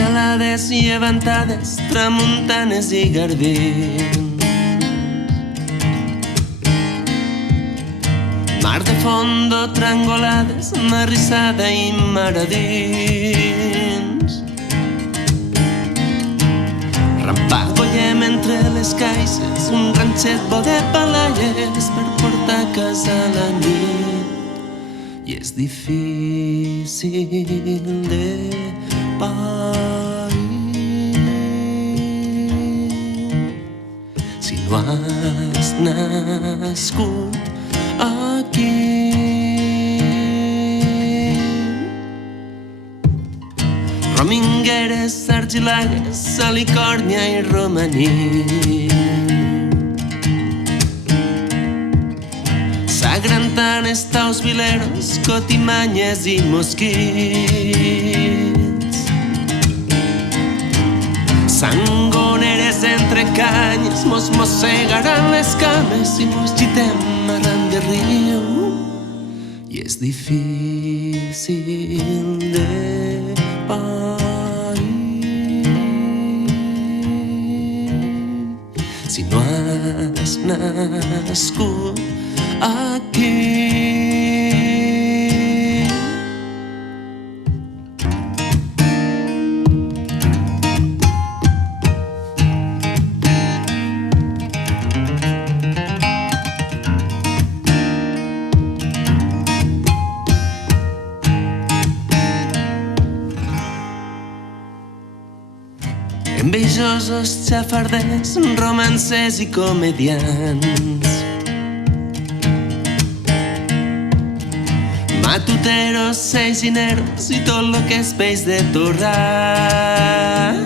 gelades, llevantades, tramuntanes i garbins. Mar de fondo, trangolades, mar rissada i mar a dins. Rampargollem entre les caixes, un ranxet bo de palaies per portar a casa la nit. I és difícil de pair si no has nascut aquí. Romingueres, argilagues, salicòrnia i romaní. Sagrantanes, taus, vileros, cotimanyes i mosquits. Sangoneres entre canyes, mos mossegaran les cames i mos gitem arran de riu. I és difícil de pair si no has nascut aquí. Envejosos, xafarders, romancers i comediants. Matuteros, seixineros i tot lo que és peix de torrar.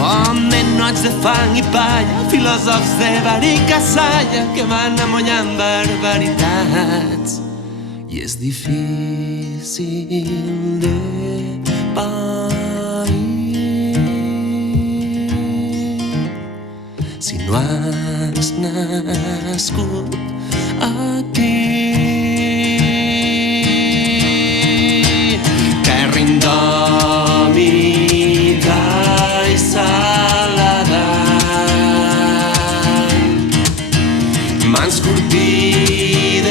Homenots de fang i palla, filòsofs de baricasalla que van amollant barbaritats. I és difícil de pair si no has nascut aquí. Terra indòmita i salada, mans curtides